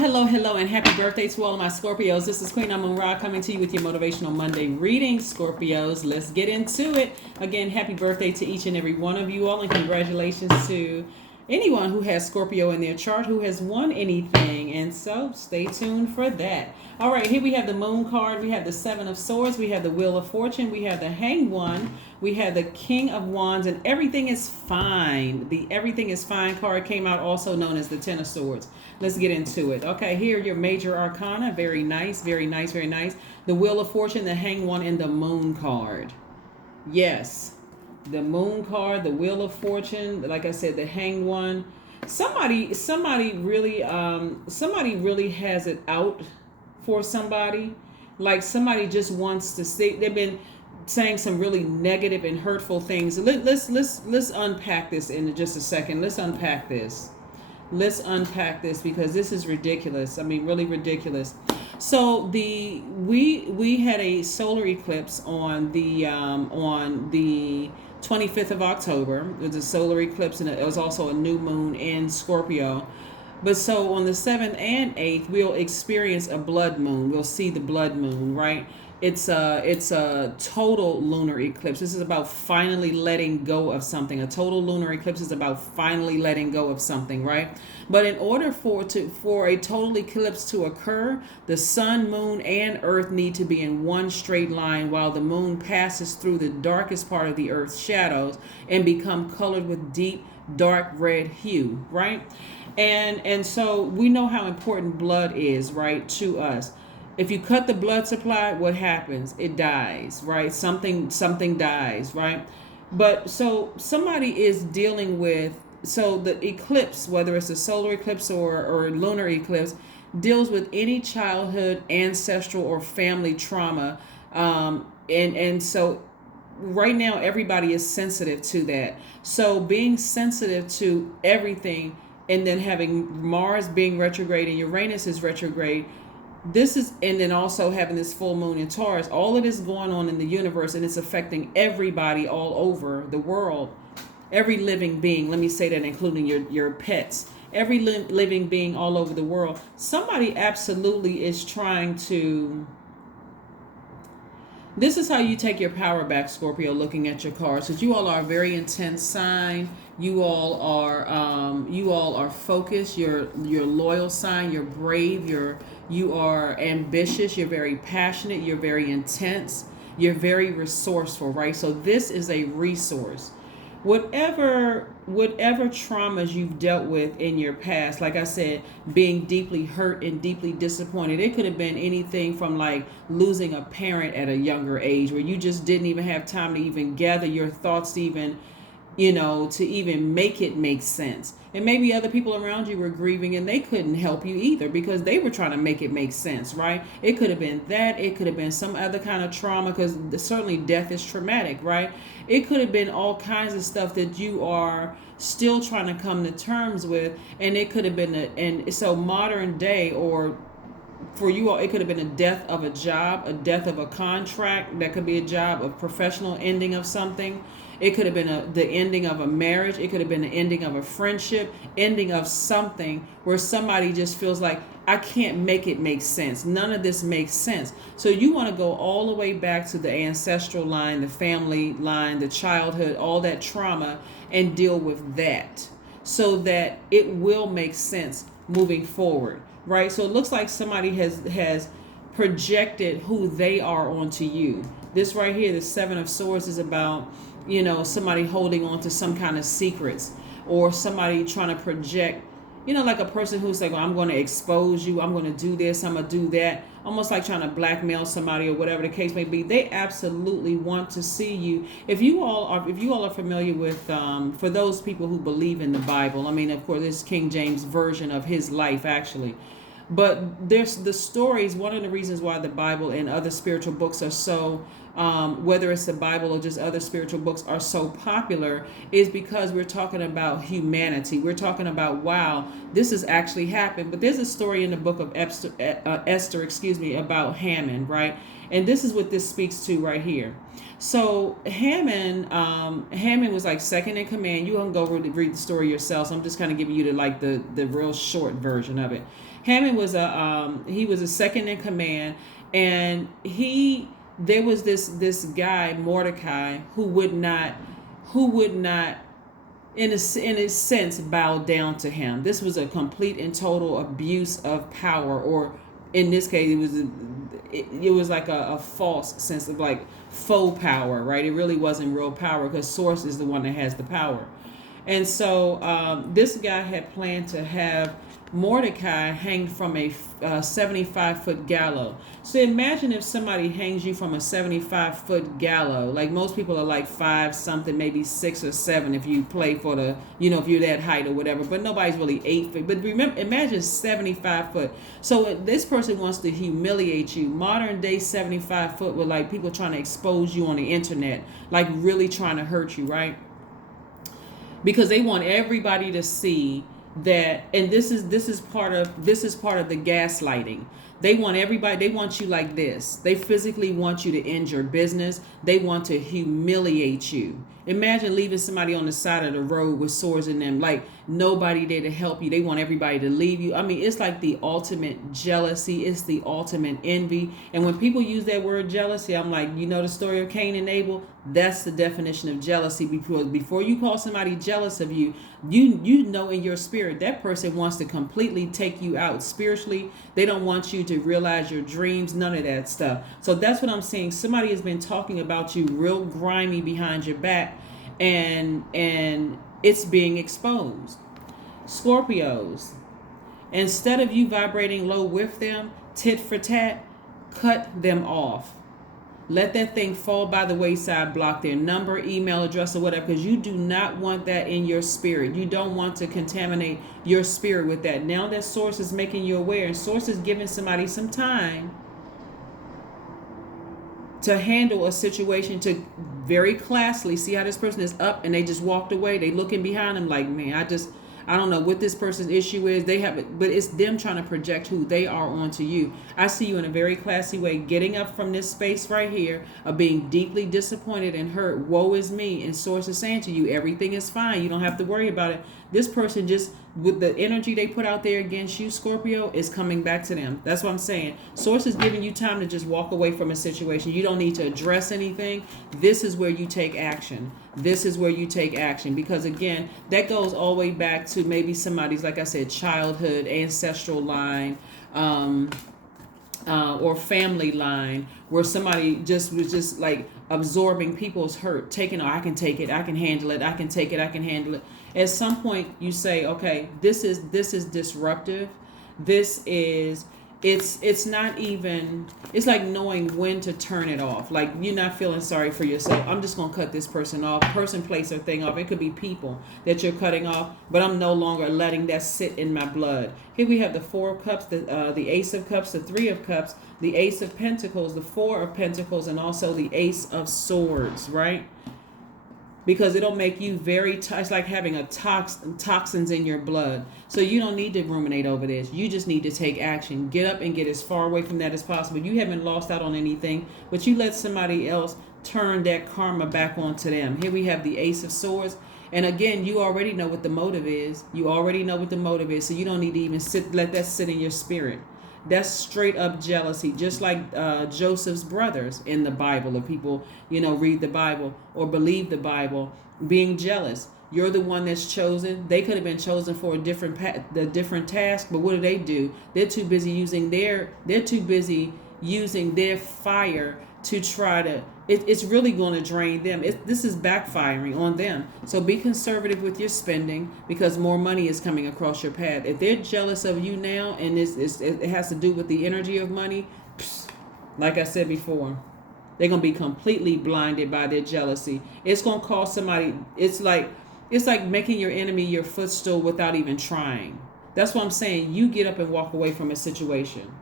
Hello, and happy birthday to all of my Scorpios. This is Queen Amun Ra coming to you with your Motivational Monday reading, Scorpios. Let's get into it. Again, happy birthday to each and every one of you all, and congratulations to anyone who has Scorpio in their chart who has won anything. And so stay tuned for that. All right, here we have the Moon card. We have the Seven of Swords. We have the Wheel of Fortune. We have the Hanged One. We have the King of Wands, and everything is fine. The Everything is Fine card came out, also known as the Ten of Swords. Let's get into it. Okay, here are your major arcana. Very nice, very nice, very nice. The Wheel of Fortune, the Hanged One, and the Moon card. Yes, the Moon card, the Wheel of Fortune, like I said, the Hanged One. Somebody really has it out for somebody. Like somebody just wants to stay. They've been saying some really negative and hurtful things. Let's unpack this in just a second. Let's unpack this because this is ridiculous. I mean, really ridiculous. So we had a solar eclipse on the 25th of October. It was a solar eclipse, and it was also a new moon in Scorpio. But so on the 7th and 8th, we'll experience a blood moon. We'll see the blood moon, right? It's a total lunar eclipse. This is about finally letting go of something. A total lunar eclipse is about finally letting go of something, right? But in order for a total eclipse to occur, the sun, moon, and earth need to be in one straight line while the moon passes through the darkest part of the earth's shadows and become colored with deep dark red hue, right? And so we know how important blood is, right, to us. If you cut the blood supply, what happens? It dies, right? Something dies, right? But so somebody is dealing with, so the eclipse, whether it's a solar eclipse or lunar eclipse, deals with any childhood, ancestral, or family trauma. And so right now, everybody is sensitive to that. So being sensitive to everything, and then having Mars being retrograde and Uranus is retrograde, and then also having this full moon in Taurus, all of this going on in the universe, and it's affecting everybody all over the world. Every living being, let me say that, including your pets, every living being all over the world. Somebody absolutely is trying to. This is how you take your power back, Scorpio, looking at your cards. Because you all are a very intense sign. You all are focused. You're loyal sign. You're brave. You are ambitious. You're very passionate. You're very intense. You're very resourceful, right? So this is a resource. Whatever traumas you've dealt with in your past, like I said, being deeply hurt and deeply disappointed, it could have been anything from like losing a parent at a younger age where you just didn't even have time to even gather your thoughts to even make it make sense. And maybe other people around you were grieving and they couldn't help you either because they were trying to make it make sense, right? It could have been that. It could have been some other kind of trauma, because certainly death is traumatic, right? It could have been all kinds of stuff that you are still trying to come to terms with. And it could have been, and so modern day, or for you all, it could have been a death of a job, a death of a contract. That could be a job, a professional ending of something. It could have been the ending of a marriage. It could have been the ending of a friendship, ending of something where somebody just feels like, I can't make it make sense. None of this makes sense. So you want to go all the way back to the ancestral line, the family line, the childhood, all that trauma, and deal with that so that it will make sense moving forward, right? So it looks like somebody has projected who they are onto you. This right here, the Seven of Swords, is about somebody holding on to some kind of secrets, or somebody trying to project, like a person who's like, well, I'm going to expose you. I'm going to do this. I'm going to do that. Almost like trying to blackmail somebody or whatever the case may be. They absolutely want to see you. If you all are familiar with, for those people who believe in the Bible, I mean, of course, this is King James version of his life, actually. But there's the stories. One of the reasons why the Bible and other spiritual books are so, whether it's the Bible or just other spiritual books, are so popular is because we're talking about humanity. We're talking about, wow, this has actually happened. But there's a story in the book of Esther, about Haman, right? And this is what this speaks to right here. So Haman was like second in command. You can go read the story yourself. So I'm just kind of giving you the real short version of it. Hammond was he was a second in command, and there was this guy Mordecai who would not in a sense bow down to him. This was a complete and total abuse of power, or in this case it was like a false sense of like faux power, right? It really wasn't real power, because source is the one that has the power. And so this guy had planned to have Mordecai hang from a 75-foot gallows. So imagine if somebody hangs you from a 75-foot gallows. Like, most people are like 5 something, maybe 6 or 7 if you play for the, if you're that height or whatever. But nobody's really 8 feet. But remember, imagine 75 foot. So this person wants to humiliate you. Modern day 75 foot with like people trying to expose you on the internet, like really trying to hurt you, right? Because they want everybody to see that, and this is part of the gaslighting. They want you like this. They physically want you to end your business. They want to humiliate you. Imagine leaving somebody on the side of the road with swords in them, like nobody there to help you. They want everybody to leave you. I mean, it's like the ultimate jealousy. It's the ultimate envy. And when people use that word jealousy, I'm like, the story of Cain and Abel? That's the definition of jealousy. Because before you call somebody jealous of you, you know in your spirit that person wants to completely take you out spiritually. They don't want you to realize your dreams, none of that stuff. So that's what I'm saying. Somebody has been talking about you real grimy behind your back, and it's being exposed. Scorpios, instead of you vibrating low with them, tit for tat, cut them off. Let that thing fall by the wayside. Block their number, email address, or whatever, because you do not want that in your spirit. You don't want to contaminate your spirit with that. Now that source is making you aware, and source is giving somebody some time to handle a situation, to very classily see how this person is up and they just walked away. They looking behind them like, man, I don't know what this person's issue is. They have it, but it's them trying to project who they are onto you. I see you in a very classy way, getting up from this space right here of being deeply disappointed and hurt. Woe is me. And source is saying to you, everything is fine. You don't have to worry about it. This person, just with the energy they put out there against you, Scorpio, is coming back to them. That's what I'm saying. Source is giving you time to just walk away from a situation. You don't need to address anything. This is where you take action. This is where you take action, because again, that goes all the way back to maybe somebody's, like I said, childhood, ancestral line, or family line, where somebody was just like absorbing people's hurt, taking, I can take it, I can handle it, I can take it, I can handle it. At some point you say, okay, this is disruptive. It's not even, it's like knowing when to turn it off. Like, you're not feeling sorry for yourself. I'm just going to cut this person off, person, place, or thing off. It could be people that you're cutting off, but I'm no longer letting that sit in my blood. Here we have the 4 of Cups, the Ace of Cups, the 3 of Cups, the Ace of Pentacles, the 4 of Pentacles, and also the Ace of Swords, right? Because it'll make you it's like having toxins in your blood. So you don't need to ruminate over this. You just need to take action. Get up and get as far away from that as possible. You haven't lost out on anything, but you let somebody else turn that karma back onto them. Here we have the Ace of Swords. And again, you already know what the motive is. You already know what the motive is. So you don't need to even let that sit in your spirit. That's straight up jealousy, just like Joseph's brothers in the Bible. If people, read the Bible or believe the Bible, being jealous. You're the one that's chosen. They could have been chosen for a different task, but what do? They're too busy using their fire to try to. It's really going to drain them. This is backfiring on them. So be conservative with your spending, because more money is coming across your path. If they're jealous of you now, and it has to do with the energy of money, like I said before, they're going to be completely blinded by their jealousy. It's going to cause somebody. It's like making your enemy your footstool without even trying. That's what I'm saying. You get up and walk away from a situation.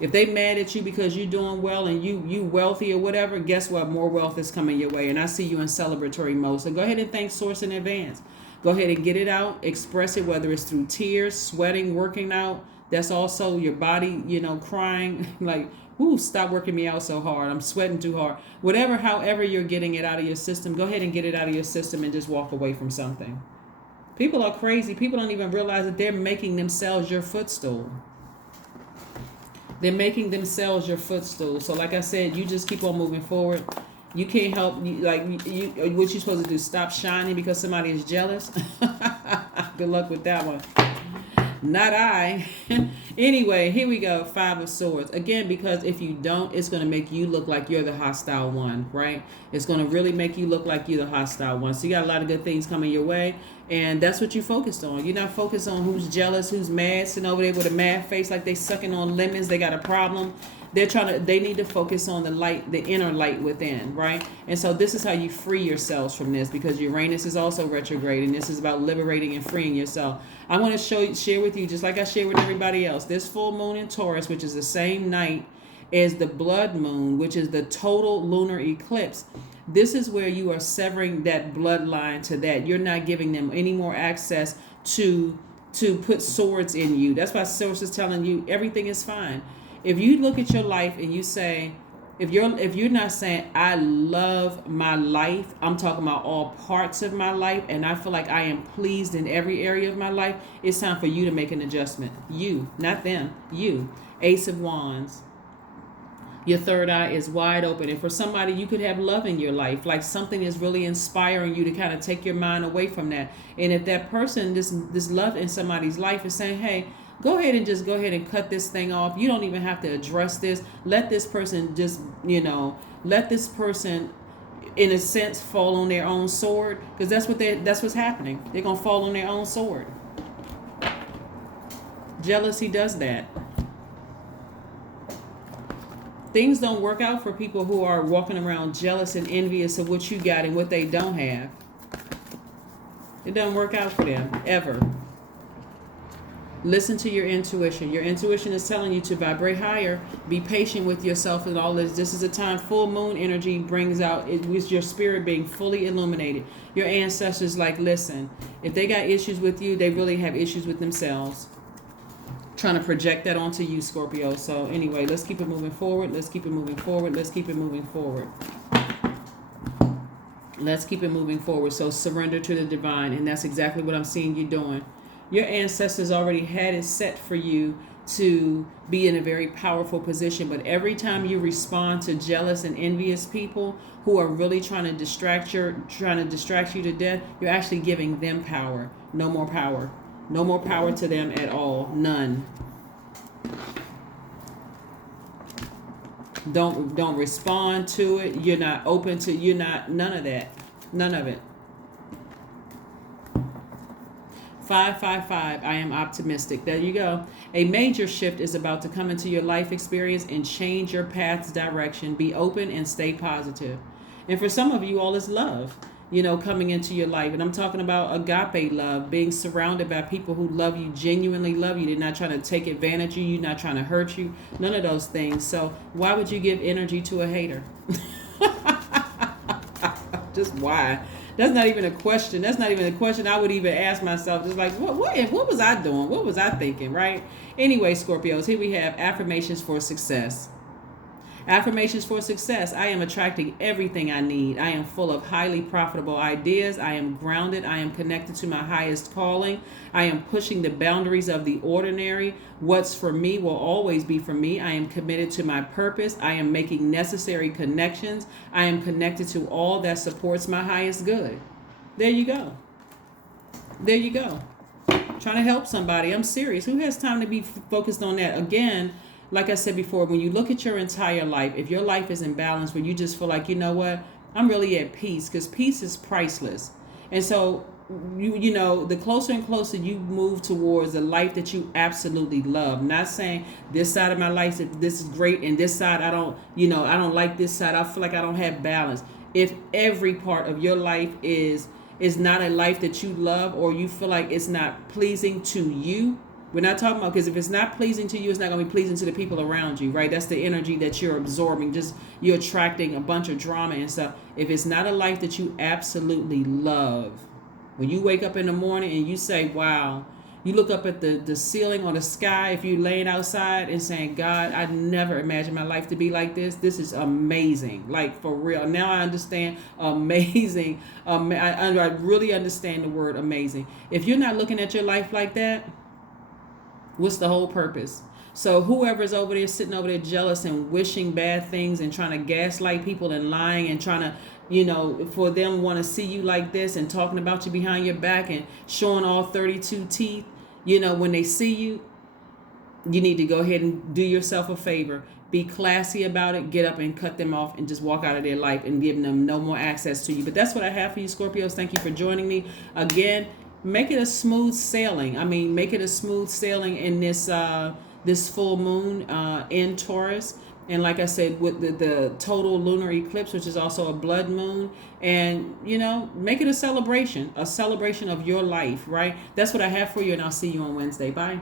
If they mad at you because you're doing well and you wealthy or whatever, guess what? More wealth is coming your way. And I see you in celebratory mode. So go ahead and thank Source in advance. Go ahead and get it out. Express it, whether it's through tears, sweating, working out. That's also your body, crying. Like, ooh, stop working me out so hard. I'm sweating too hard. However you're getting it out of your system, go ahead and get it out of your system and just walk away from something. People are crazy. People don't even realize that they're making themselves your footstool. They're making themselves your footstool. So like I said, you just keep on moving forward. You can't help, what you supposed to do, stop shining because somebody is jealous? Good luck with that one. Not I. Anyway, here we go. 5 of Swords. Again, because if you don't, it's going to make you look like you're the hostile one, right? It's going to really make you look like you're the hostile one. So you got a lot of good things coming your way. And that's what you focused on. You're not focused on who's jealous, who's mad, sitting over there with a mad face like they sucking on lemons. They got a problem. They need to focus on the light, the inner light within, right? And so this is how you free yourselves from this, because Uranus is also retrograde, and this is about liberating and freeing yourself. I want to share with you, just like I share with everybody else, this full moon in Taurus, which is the same night as the blood moon, which is the total lunar eclipse. This is where you are severing that bloodline to that. You're not giving them any more access to put swords in you. That's why Source is telling you everything is fine. If you look at your life and you say, if you're not saying I love my life, I'm talking about all parts of my life, and I feel like I am pleased in every area of my life, it's time for you to make an adjustment. You, not them, you. Ace of Wands. Your third eye is wide open. And for somebody, you could have love in your life. Like something is really inspiring you to kind of take your mind away from that. And if that person, this love in somebody's life is saying, hey, go ahead and cut this thing off. You don't even have to address this. Let this person let this person, in a sense, fall on their own sword. Because that's what's happening. They're going to fall on their own sword. Jealousy does that. Things don't work out for people who are walking around jealous and envious of what you got and what they don't have. It doesn't work out for them, ever. Listen to your intuition. Your intuition is telling you to vibrate higher. Be patient with yourself and all this. This is a time full moon energy brings out, it was your spirit being fully illuminated. Your ancestors listen, if they got issues with you, they really have issues with themselves. Trying to project that onto you, Scorpio. So anyway, let's keep it moving forward. Let's keep it moving forward. Let's keep it moving forward. Let's keep it moving forward. So surrender to the divine. And that's exactly what I'm seeing you doing. Your ancestors already had it set for you to be in a very powerful position. But every time you respond to jealous and envious people who are really trying to distract you to death, you're actually giving them power. No more power. No more power to them at all. None. Don't respond to it. You're not open to, none of that. None of it. 555, I am optimistic. There you go. A major shift is about to come into your life experience and change your path's direction. Be open and stay positive. And for some of you, all is love, coming into your life. And I'm talking about agape love, being surrounded by people who love you, genuinely love you. They're not trying to take advantage of you. You're not trying to hurt you. None of those things. So why would you give energy to a hater? Just why? That's not even a question. That's not even a question I would even ask myself. Just like, what was I doing? What was I thinking, right? Anyway, Scorpios, here we have affirmations for success. Affirmations for success. I am attracting everything I need. I am full of highly profitable ideas. I am grounded. I am connected to my highest calling. I am pushing the boundaries of the ordinary. What's for me will always be for me. I am committed to my purpose. I am making necessary connections. I am connected to all that supports my highest good. There you go. There you go. Trying to help somebody. I'm serious. Who has time to be focused on that? Again, like I said before, when you look at your entire life, if your life is in balance, where you just feel like, you know what, I'm really at peace, because peace is priceless. And so, the closer and closer you move towards a life that you absolutely love. Not saying this side of my life, this is great, and this side I don't like this side. I feel like I don't have balance. If every part of your life is not a life that you love, or you feel like it's not pleasing to you, we're not talking about, because if it's not pleasing to you, it's not going to be pleasing to the people around you, right? That's the energy that you're absorbing. Just you're attracting a bunch of drama and stuff. If it's not a life that you absolutely love, when you wake up in the morning and you say, wow, You look up at the ceiling or the sky if you're laying outside and saying, God, I never imagined my life to be like this. This is amazing. Like, for real. Now I understand amazing. I really understand the word amazing. If you're not looking at your life like that, what's the whole purpose? So whoever's over there sitting over there jealous and wishing bad things and trying to gaslight people and lying and trying to, for them want to see you like this and talking about you behind your back and showing all 32 teeth, when they see you, you need to go ahead and do yourself a favor. Be classy about it. Get up and cut them off and just walk out of their life and give them no more access to you. But that's what I have for you, Scorpios. Thank you for joining me. Again, make it a smooth sailing. Make it a smooth sailing in this full moon in Taurus. And like I said, with the total lunar eclipse, which is also a blood moon, and make it a celebration of your life, right? That's what I have for you, and I'll see you on Wednesday. Bye.